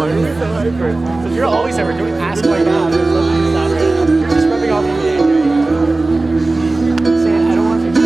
If you're always ever doing ask my God, just rubbing off on me. Saying I don't want to.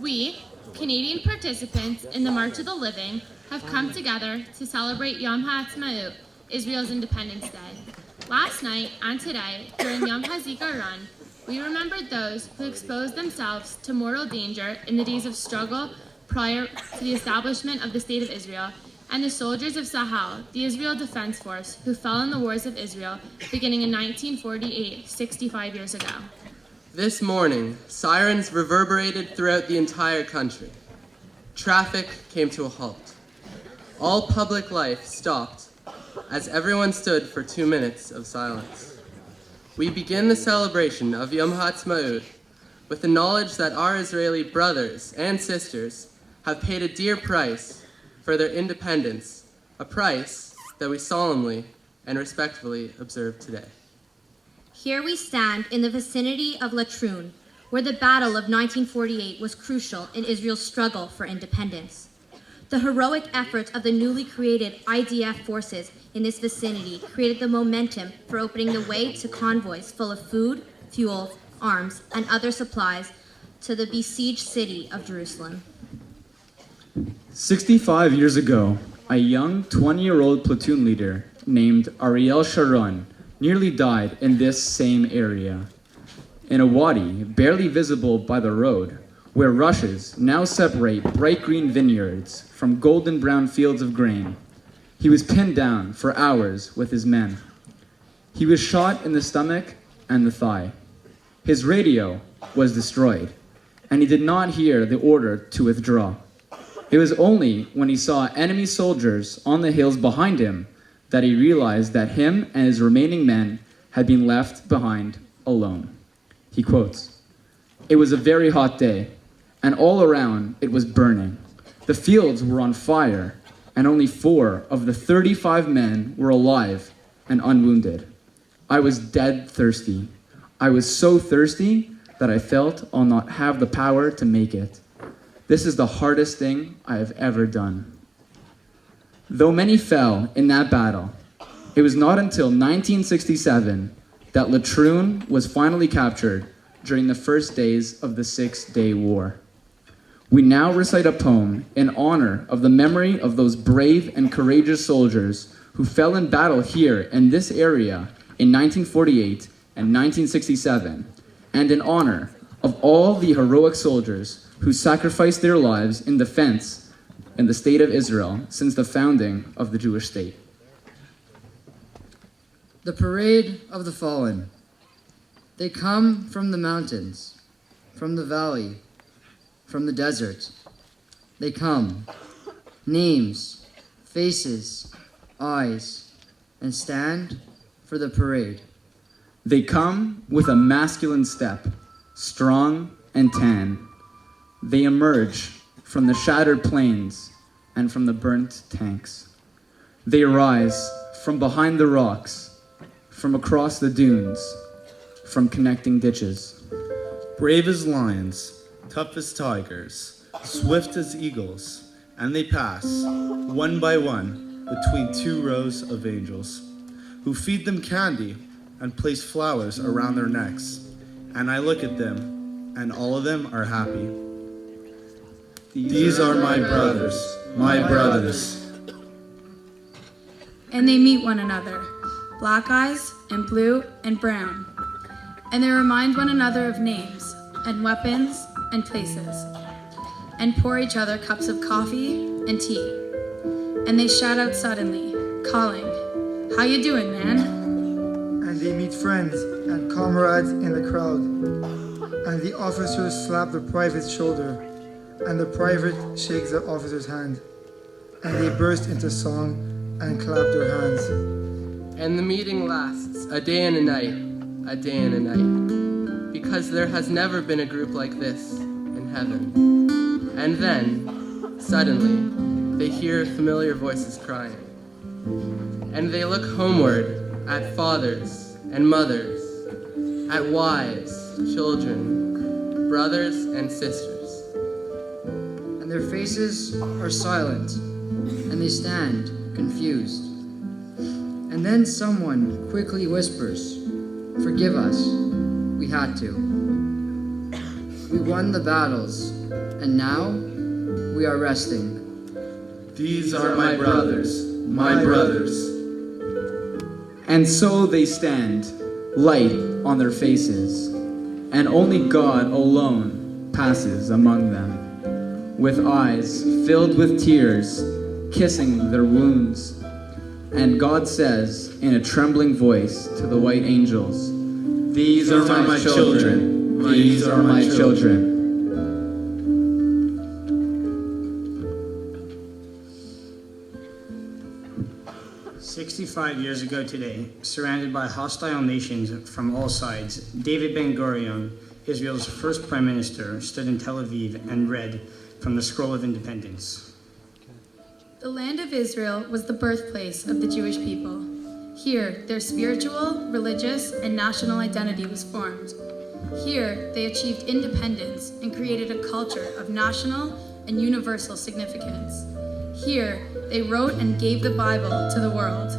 We, Canadian participants in the March of the Living, have come together to celebrate Yom HaAtzmaut, Israel's Independence Day. Last night and today, during Yom HaZikaron, we remembered those who exposed themselves to mortal danger in the days of struggle prior to the establishment of the State of Israel, and the soldiers of Sahal, the Israel Defense Force, who fell in the wars of Israel beginning in 1948, 65 years ago. This morning, sirens reverberated throughout the entire country. Traffic came to a halt. All public life stopped as everyone stood for 2 minutes of silence. We begin the celebration of Yom HaAtzmaut with the knowledge that our Israeli brothers and sisters have paid a dear price for their independence, a price that we solemnly and respectfully observe today. Here we stand in the vicinity of Latrun, where the Battle of 1948 was crucial in Israel's struggle for independence. The heroic efforts of the newly created IDF forces in this vicinity created the momentum for opening the way to convoys full of food, fuel, arms, and other supplies to the besieged city of Jerusalem. 65 years ago, a young 20-year-old platoon leader named Ariel Sharon nearly died in this same area. In a wadi, barely visible by the road, where rushes now separate bright green vineyards from golden brown fields of grain, he was pinned down for hours with his men. He was shot in the stomach and the thigh. His radio was destroyed, and he did not hear the order to withdraw. It was only when he saw enemy soldiers on the hills behind him that he realized that him and his remaining men had been left behind alone. He quotes, "It was a very hot day, and all around it was burning. The fields were on fire, and only 4 of the 35 men were alive and unwounded. I was dead thirsty. I was so thirsty that I felt I'll not have the power to make it. This is the hardest thing I have ever done." Though many fell in that battle, it was not until 1967 that Latrun was finally captured during the first days of the Six-Day War. We now recite a poem in honor of the memory of those brave and courageous soldiers who fell in battle here in this area in 1948 and 1967, and in honor of all the heroic soldiers who sacrificed their lives in defense in the State of Israel since the founding of the Jewish state. The parade of the fallen. They come from the mountains, from the valley, from the desert. They come, names, faces, eyes, and stand for the parade. They come with a masculine step, strong and tan. They emerge from the shattered plains and from the burnt tanks. They rise from behind the rocks, from across the dunes, from connecting ditches. Brave as lions, tough as tigers, swift as eagles, and they pass, one by one, between two rows of angels, who feed them candy and place flowers around their necks. And I look at them, and all of them are happy. These are my brothers, my brothers. And they meet one another, black eyes and blue and brown. And they remind one another of names and weapons and places, and pour each other cups of coffee and tea. And they shout out suddenly, calling, "How you doing, man?" And they meet friends and comrades in the crowd. And the officers slap the private's shoulder, and the private shakes the officer's hand. And they burst into song and clap their hands. And the meeting lasts a day and a night, a day and a night, because there has never been a group like this in heaven. And then, suddenly, they hear familiar voices crying. And they look homeward at fathers and mothers, at wives, children, brothers and sisters. And their faces are silent, and they stand confused. And then someone quickly whispers, "Forgive us, we had to. We won the battles, and now we are resting." These are my brothers, my brothers. And so they stand, light on their faces, and only God alone passes among them, with eyes filled with tears, kissing their wounds. And God says in a trembling voice to the white angels, "These are my children, these are my children." 65 years ago today, surrounded by hostile nations from all sides, David Ben-Gurion, Israel's first prime minister, stood in Tel Aviv and read from the Scroll of Independence. The land of Israel was the birthplace of the Jewish people. Here, their spiritual, religious, and national identity was formed. Here, they achieved independence and created a culture of national and universal significance. Here, they wrote and gave the Bible to the world.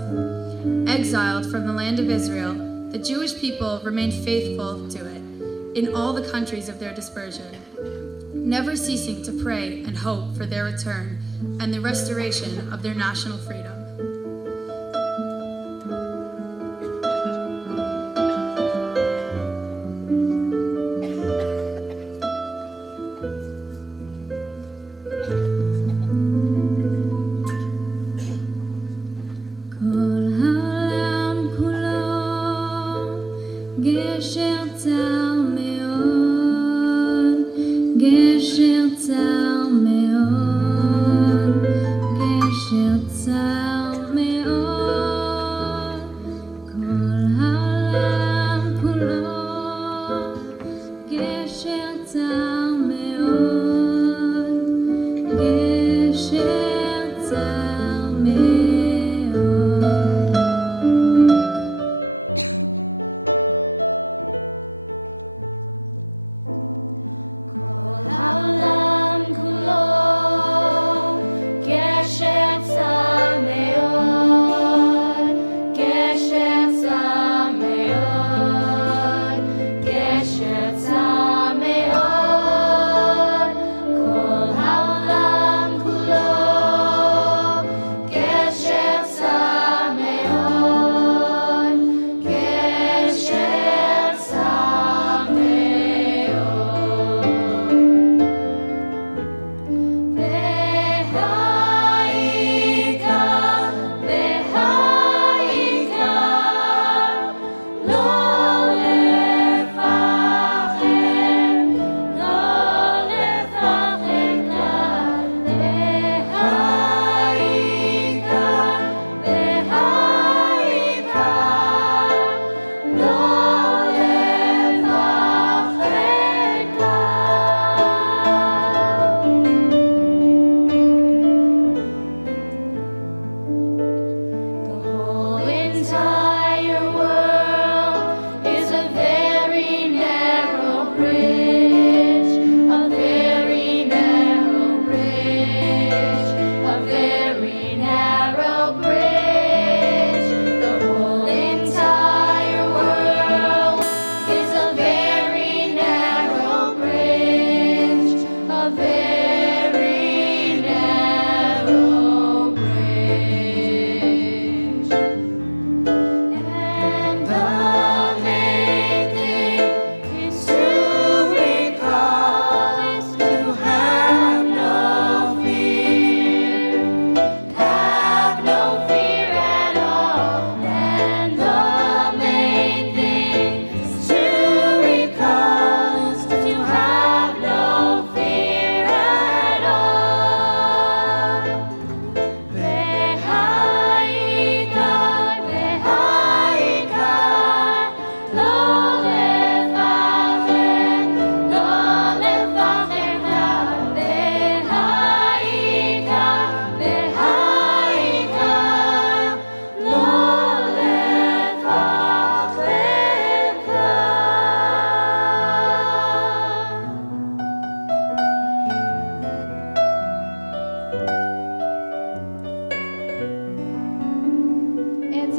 Exiled from the land of Israel, the Jewish people remained faithful to it in all the countries of their dispersion, never ceasing to pray and hope for their return and the restoration of their national freedom. גשר צר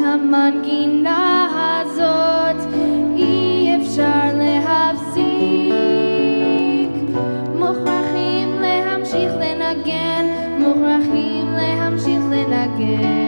המנגינה הזאת אי אפשר להפסיק. מוכרחים להמשיך לנגן, מוכרחים להמשיך לנגן.